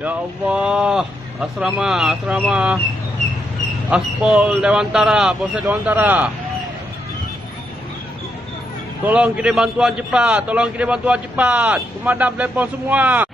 Ya Allah. Asrama. Aspol Dewantara, Polsek Dewantara. Tolong kirim bantuan cepat. Pemadam telefon semua.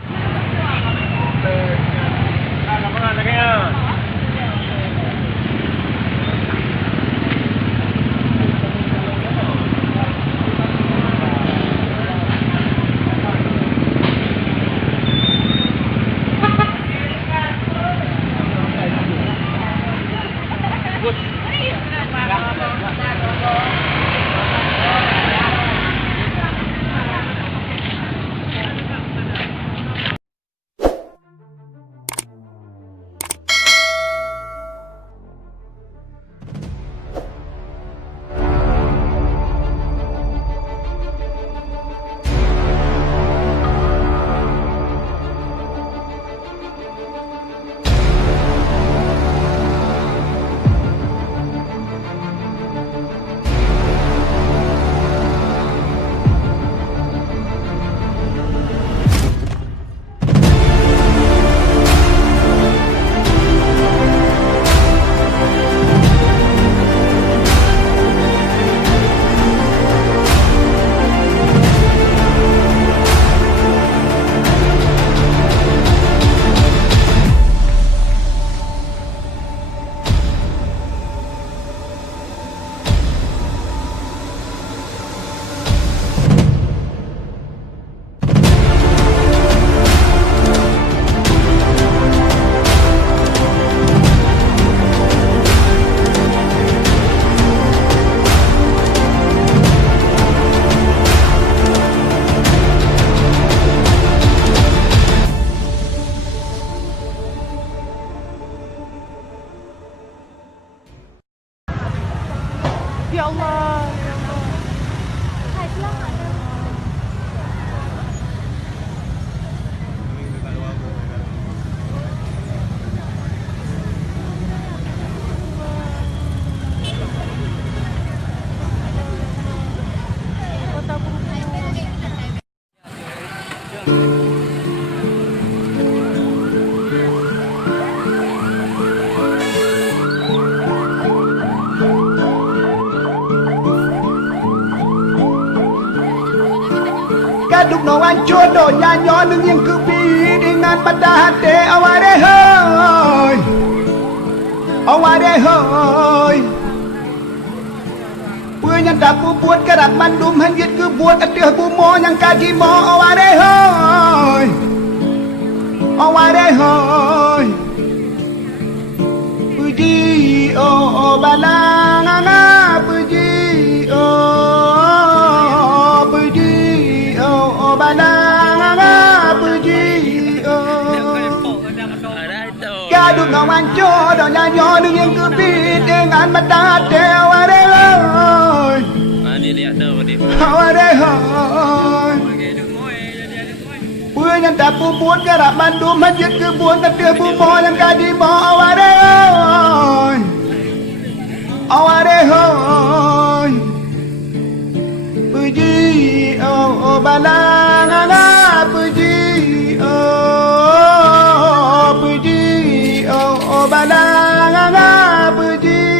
Ya Allah. Hai, selamat. Kaduk no hancur do nyanyo dengan kepi dengan patah hati aware hoy punya dapu buat kerak mandum hanjit ke buat atih bumo yang kaji mo aware hoy puji balang puji Kaduk no hancur do nyanyo dengan kepi dengan patah hati aware hoy punya dapu buat kerak mandum hanjit ke buat atih bumo yang kaji mo aware hoy puji balang puji balang puji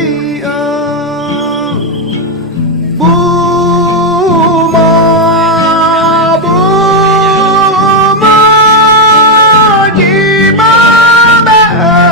bumo jima ba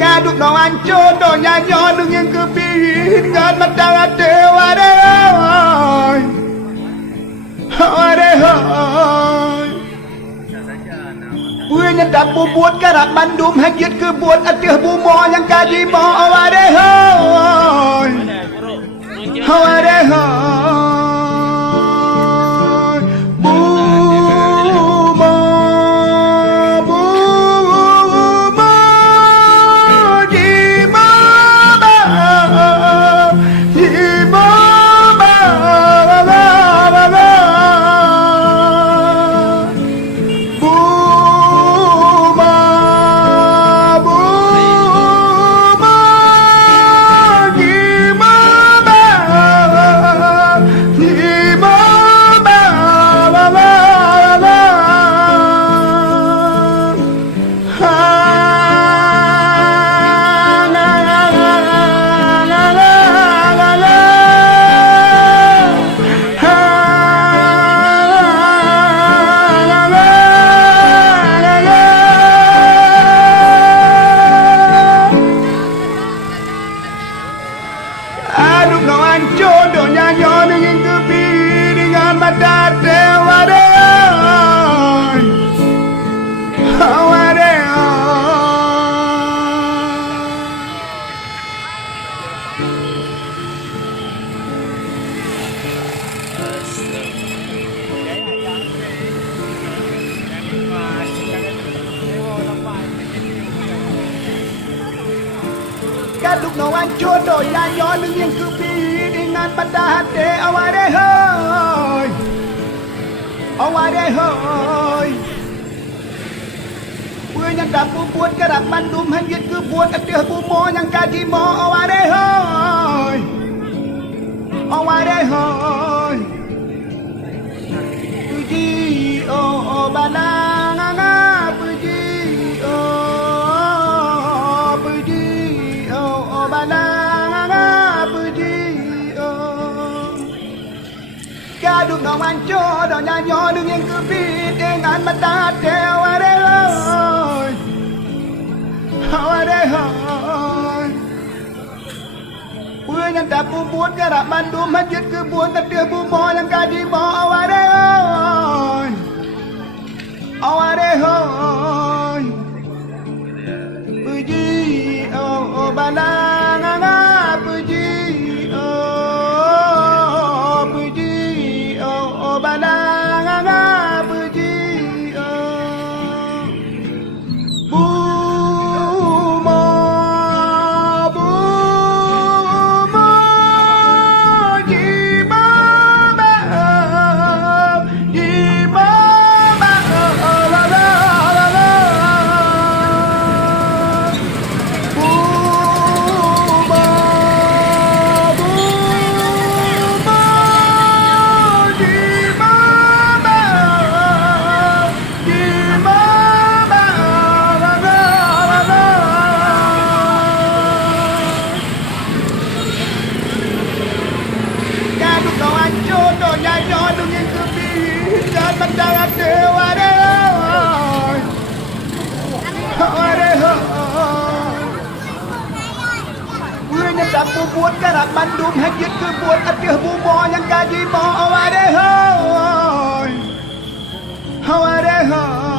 Kaduk no hancur do nyanyo dengan kepi dengan matang hati aware hoy punya dapu buat kerak mandum hanjit ke buat atih bumo yang kaji mo aware hoy Kaduk no hancur do nyanyo dengan kepi dengan pada hati awak dehoi. Awak dehoi. Punya dapur buat kerap mandum hanyut ke buat aduh bumo yang kaji mo awak dehoi. Awak dehoi. Puji oh banang puji oh puji oh banang puji oh. Kadung no hancur do nyanyo dengan kepi dengan mata awak dehoi. Awak dehoi. Punya dapur buat kerap mandum hanyut ke buat aduh bumo yang kaji mo awak dehoi. Awak dehoi. Puji oh banang puji oh puji oh banang puji oh. Bumo bumo jiba ba jiba ba la la la la. Bumo bumo jiba ba jiba ba la la la la. Kaduk kau hancur do nyanyo dengan kepi dan mendarat dewa dehoi. Awak dehoi. Punya dapur buat kerap mandum hanyut ke buat aduh bumo yang kaji mo awak dehoi. Awak dehoi.